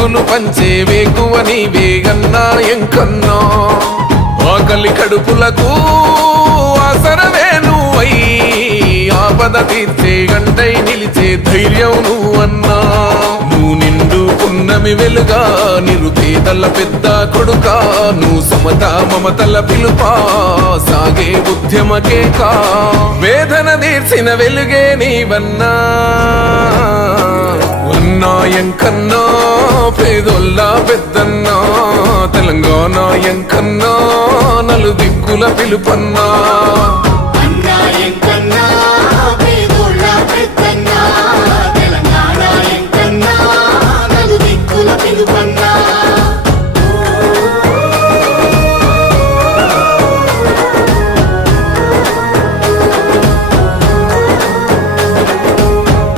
వెలుగులు పంచే వేకువ నీవేగన్నా ఎంకన్నా ఆకలి కడుపులకు ఆసరవే నువ్వై ఆపద తీర్చే గంటై నిలిచే ధైర్యం నువ్వన్నా నువ్వు నిండు పున్నమి వెలుగా నిరుపేదల పెద్ద కొడుకా నువ్వు సమత మమతల పిలుపా సాగే ఉద్యమకేకా వేదన తీర్చిన వెలుగే నీవన్నా ఎంకన్నా పేదొల్ల పెద్దన్నా తెలంగాణ ఎంకన్నా నలు దిక్కుల పిలుపన్నా